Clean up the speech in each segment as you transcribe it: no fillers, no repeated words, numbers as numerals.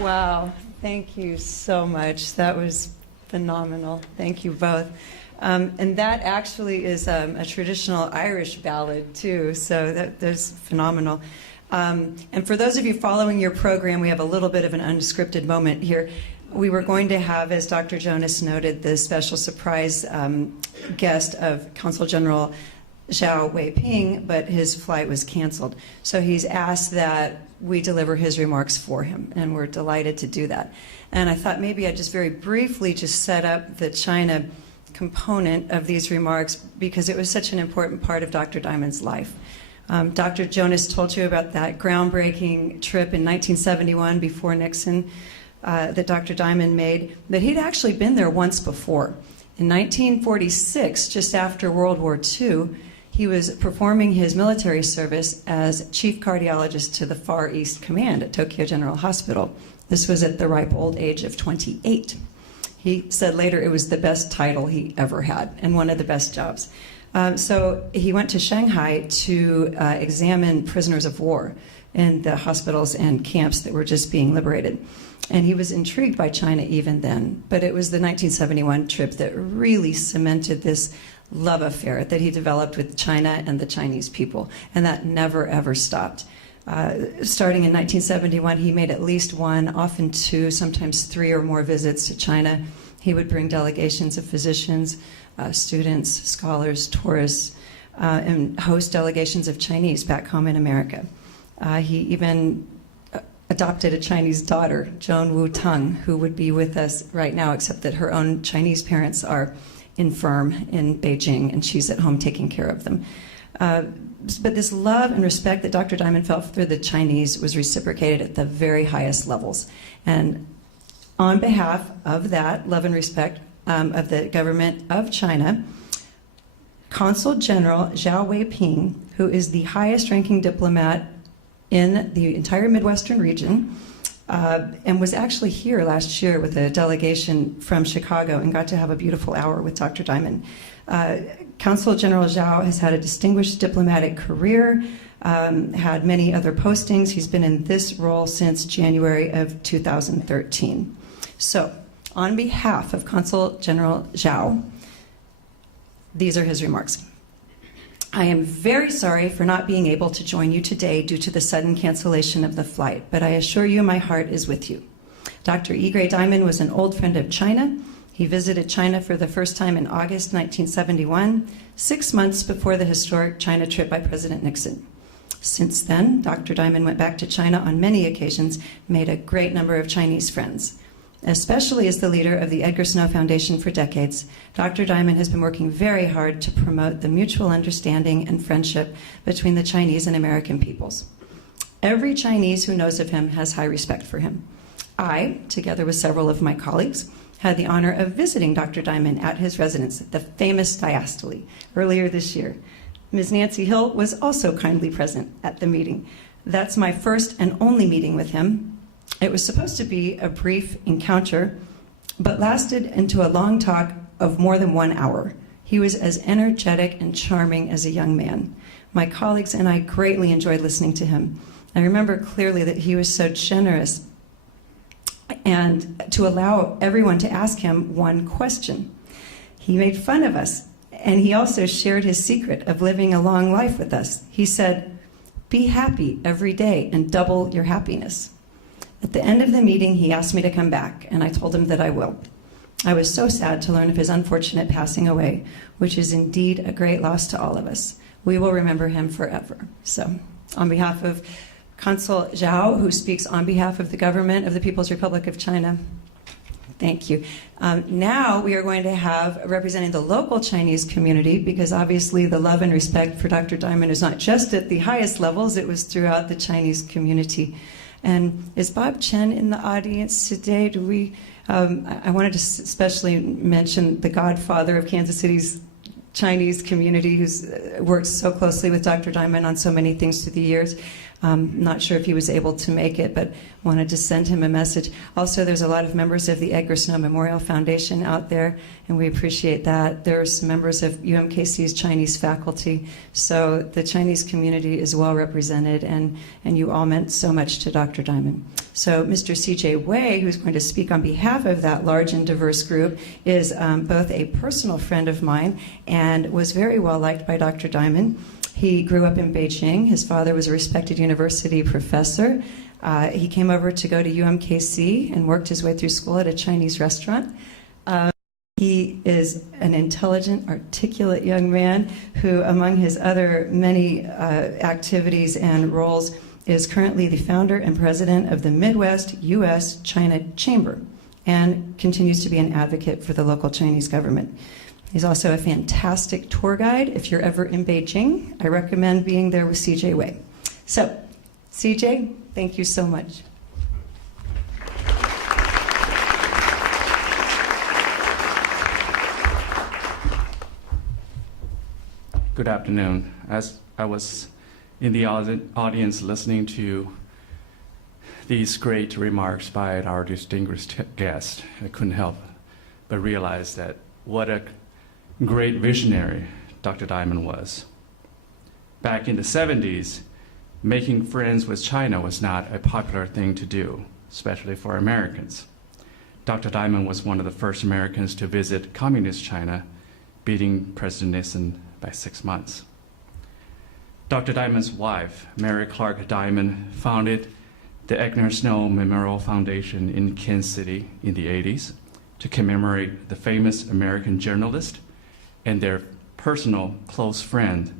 Wow, thank you so much. That was phenomenal. Thank you both. And that actually is a traditional Irish ballad, too, so that's phenomenal. And for those of you following your program, we have a little bit of an unscripted moment here. We were going to have, as Dr. Jonas noted, the special surprise guest of Consul General Zhao Weiping, but his flight was canceled. So he's asked that we deliver his remarks for him, and we're delighted to do that. And I thought maybe I'd just very briefly just set up the China component of these remarks because it was such an important part of Dr. Dimond's life. Dr. Jonas told you about that groundbreaking trip in 1971 before Nixon that Dr. Dimond made, that he'd actually been there once before. In 1946, just after World War II, he was performing his military service as chief cardiologist to the Far East Command at Tokyo General Hospital. This was at the ripe old age of 28. He said later it was the best title he ever had and one of the best jobs. So he went to Shanghai to examine prisoners of war in the hospitals and camps that were just being liberated. And he was intrigued by China even then. But it was the 1971 trip that really cemented this love affair that he developed with China and the Chinese people. And that never, ever stopped. Starting in 1971, he made at least one, often two, sometimes three or more visits to China. He would bring delegations of physicians, students, scholars, tourists, and host delegations of Chinese back home in America. He even adopted a Chinese daughter, Joan Wu Tung, who would be with us right now, except that her own Chinese parents are infirm in Beijing, and she's at home taking care of them. But this love and respect that Dr. Dimond felt for the Chinese was reciprocated at the very highest levels. And on behalf of that love and respect of the government of China, Consul General Zhao Weiping, who is the highest ranking diplomat in the entire Midwestern region, and was actually here last year with a delegation from Chicago and got to have a beautiful hour with Dr. Dimond. Consul General Zhao has had a distinguished diplomatic career, had many other postings. He's been in this role since January of 2013. So, on behalf of Consul General Zhao, these are his remarks. I am very sorry for not being able to join you today due to the sudden cancellation of the flight, but I assure you my heart is with you. Dr. E. Gray Dimond was an old friend of China. He visited China for the first time in August 1971, 6 months before the historic China trip by President Nixon. Since then, Dr. Dimond went back to China on many occasions, made a great number of Chinese friends. Especially as the leader of the Edgar Snow Foundation for decades, Dr. Dimond has been working very hard to promote the mutual understanding and friendship between the Chinese and American peoples. Every Chinese who knows of him has high respect for him. I, together with several of my colleagues, had the honor of visiting Dr. Dimond at his residence, the famous diastole, earlier this year. Ms. Nancy Hill was also kindly present at the meeting. That's my first and only meeting with him. It was supposed to be a brief encounter, but lasted into a long talk of more than 1 hour. He was as energetic and charming as a young man. My colleagues and I greatly enjoyed listening to him. I remember clearly that he was so generous and to allow everyone to ask him one question. He made fun of us, and he also shared his secret of living a long life with us. He said, "Be happy every day and double your happiness." At the end of the meeting, he asked me to come back, and I told him that I will. I was so sad to learn of his unfortunate passing away, which is indeed a great loss to all of us. We will remember him forever. So, on behalf of Consul Zhao, who speaks on behalf of the government of the People's Republic of China, thank you. Now we are going to have representing the local Chinese community, because obviously the love and respect for Dr. Dimond is not just at the highest levels, it was throughout the Chinese community. And is Bob Chen in the audience today? Do we? I wanted to especially mention the godfather of Kansas City's Chinese community, who's worked so closely with Dr. Dimond on so many things through the years. Not sure if he was able to make it, but wanted to send him a message. Also, there's a lot of members of the Edgar Snow Memorial Foundation out there, and we appreciate that. There are some members of UMKC's Chinese faculty, so the Chinese community is well represented, and you all meant so much to Dr. Dimond. So Mr. C.J. Wei, who's going to speak on behalf of that large and diverse group, is both a personal friend of mine and was very well liked by Dr. Dimond. He grew up in Beijing. His father was a respected university professor. He came over to go to UMKC and worked his way through school at a Chinese restaurant. He is an intelligent, articulate young man who, among his other many activities and roles, is currently the founder and president of the Midwest U.S. China Chamber and continues to be an advocate for the local Chinese government. He's also a fantastic tour guide. If you're ever in Beijing, I recommend being there with C.J. Wei. So, C.J., thank you so much. Good afternoon. As I was in the audience listening to these great remarks by our distinguished guest, I couldn't help but realize that what a great visionary Dr. Dimond was. Back in the 70s, making friends with China was not a popular thing to do, especially for Americans. Dr. Dimond was one of the first Americans to visit communist China, beating President Nixon by 6 months. Dr. Dimond's wife, Mary Clark Dimond, founded the Edgar Snow Memorial Foundation in Kansas City in the 80s to commemorate the famous American journalist and their personal close friend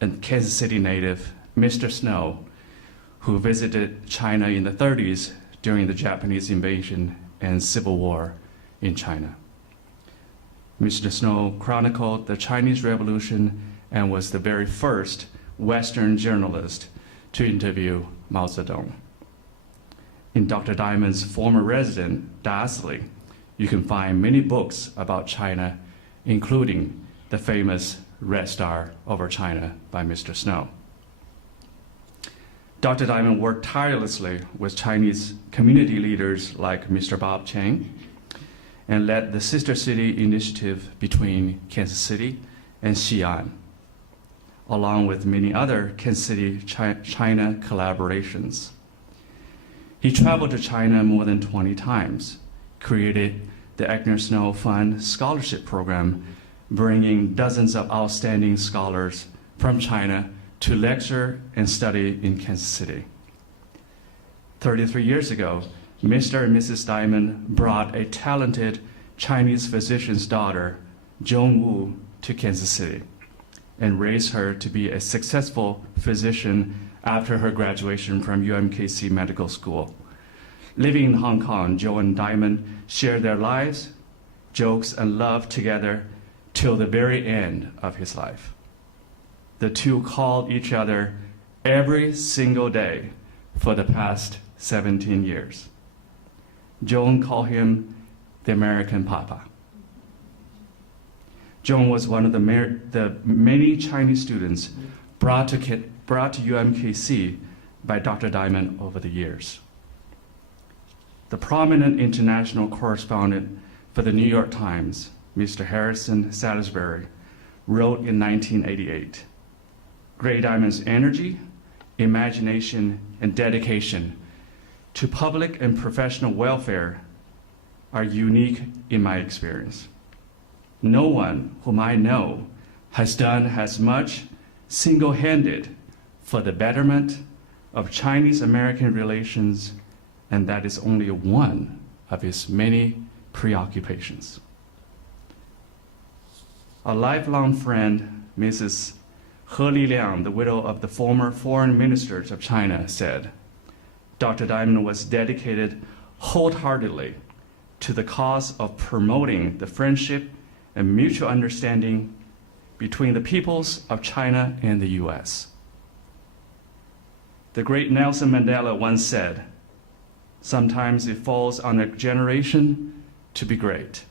and Kansas City native, Mr. Snow, who visited China in the 30s during the Japanese invasion and civil war in China. Mr. Snow chronicled the Chinese Revolution and was the very first Western journalist to interview Mao Zedong. In Dr. Dimond's former residence, Dasley, you can find many books about China, including the famous Red Star over China by Mr. Snow. Dr. Dimond worked tirelessly with Chinese community leaders like Mr. Bob Chang and led the Sister City initiative between Kansas City and Xi'an, along with many other Kansas City China collaborations. He traveled to China more than 20 times, created the Edgar Snow Fund Scholarship Program, bringing dozens of outstanding scholars from China to lecture and study in Kansas City. 33 years ago, Mr. and Mrs. Dimond brought a talented Chinese physician's daughter, Joan Wu, to Kansas City and raised her to be a successful physician after her graduation from UMKC Medical School. Living in Hong Kong, Joe and Dimond shared their lives, jokes, and love together till the very end of his life. The two called each other every single day for the past 17 years. Joan called him the American Papa. Joan was one of the many Chinese students brought to UMKC by Dr. Dimond over the years. The prominent international correspondent for the New York Times, Mr. Harrison Salisbury, wrote in 1988, "Gray Dimond's energy, imagination, and dedication to public and professional welfare are unique in my experience. No one whom I know has done as much single-handed for the betterment of Chinese-American relations, and that is only one of his many preoccupations." A lifelong friend, Mrs. He Liliang, the widow of the former foreign ministers of China, said, "Dr. Dimond was dedicated wholeheartedly to the cause of promoting the friendship and mutual understanding between the peoples of China and the US. The great Nelson Mandela once said, "Sometimes it falls on a generation to be great.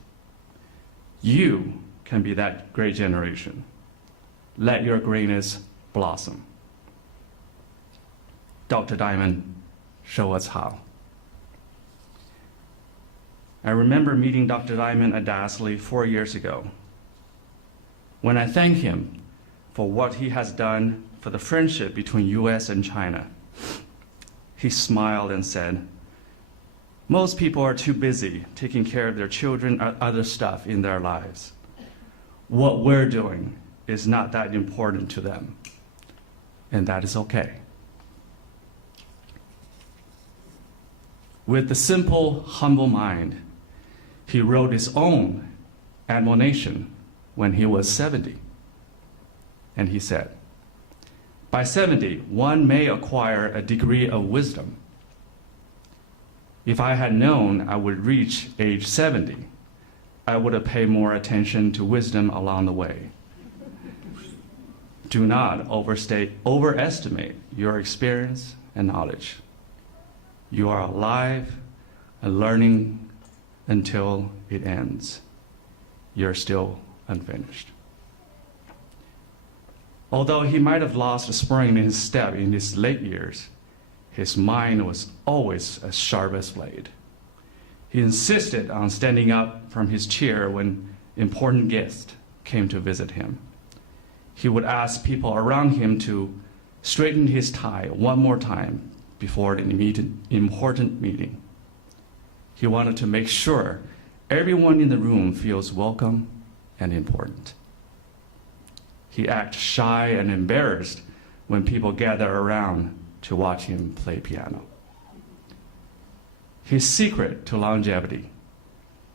You can be that great generation. Let your greatness blossom." Dr. Dimond showed us how. I remember meeting Dr. Dimond at Dassley 4 years ago. When I thanked him for what he has done for the friendship between US and China, he smiled and said, "Most people are too busy taking care of their children or other stuff in their lives. What we're doing is not that important to them, and that is okay." With a simple, humble mind, he wrote his own admonition when he was 70. And he said, "By 70, one may acquire a degree of wisdom. If I had known I would reach age 70, I would have paid more attention to wisdom along the way. Do not overestimate your experience and knowledge. You are alive and learning until it ends. You're still unfinished." Although he might have lost a spring in his step in his late years, his mind was always as sharp as a blade. He insisted on standing up from his chair when important guests came to visit him. He would ask people around him to straighten his tie one more time before an important meeting. He wanted to make sure everyone in the room feels welcome and important. He acted shy and embarrassed when people gather around to watch him play piano. His secret to longevity: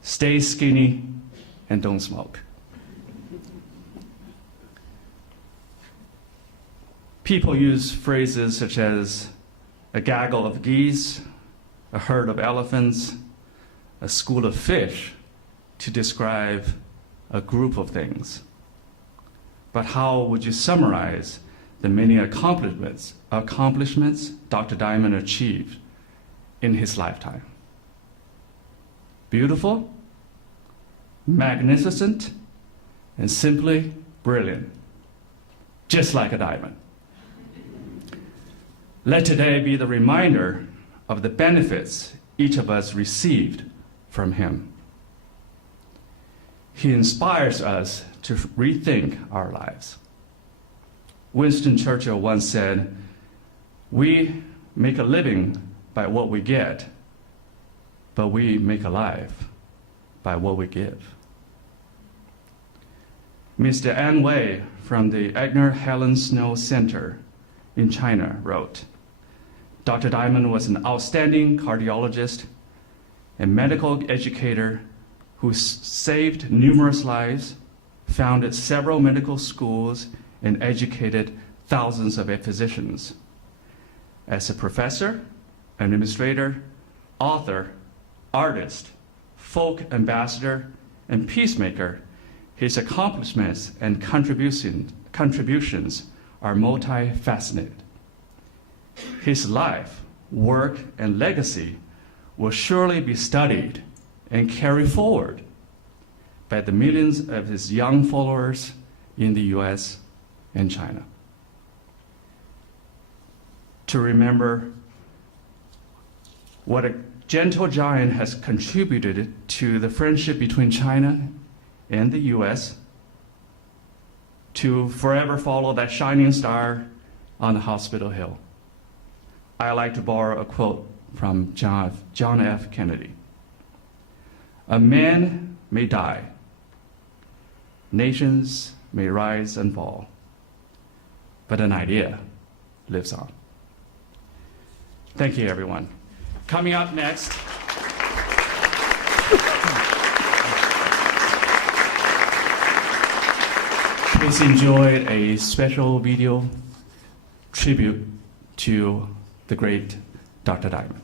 stay skinny and don't smoke. People use phrases such as a gaggle of geese, a herd of elephants, a school of fish to describe a group of things. But how would you summarize the many accomplishments Dr. Dimond achieved in his lifetime? Beautiful, magnificent, and simply brilliant, just like a diamond. Let today be the reminder of the benefits each of us received from him. He inspires us to rethink our lives. Winston Churchill once said, "We make a living by what we get, but we make a life by what we give." Mr. An Wei from the Egner Helen Snow Center in China wrote, "Dr. Dimond was an outstanding cardiologist and medical educator who saved numerous lives, founded several medical schools, and educated thousands of physicians. As a professor, administrator, author, artist, folk ambassador, and peacemaker, his accomplishments and contributions are multifaceted. His life, work, and legacy will surely be studied and carried forward by the millions of his young followers in the US and China. To remember what a gentle giant has contributed to the friendship between China and the US, to forever follow that shining star on the hospital hill. I like to borrow a quote from John F. Kennedy. "A man may die, nations may rise and fall, but an idea lives on." Thank you, everyone. Coming up next, please enjoy a special video tribute to the great Dr. Dimond.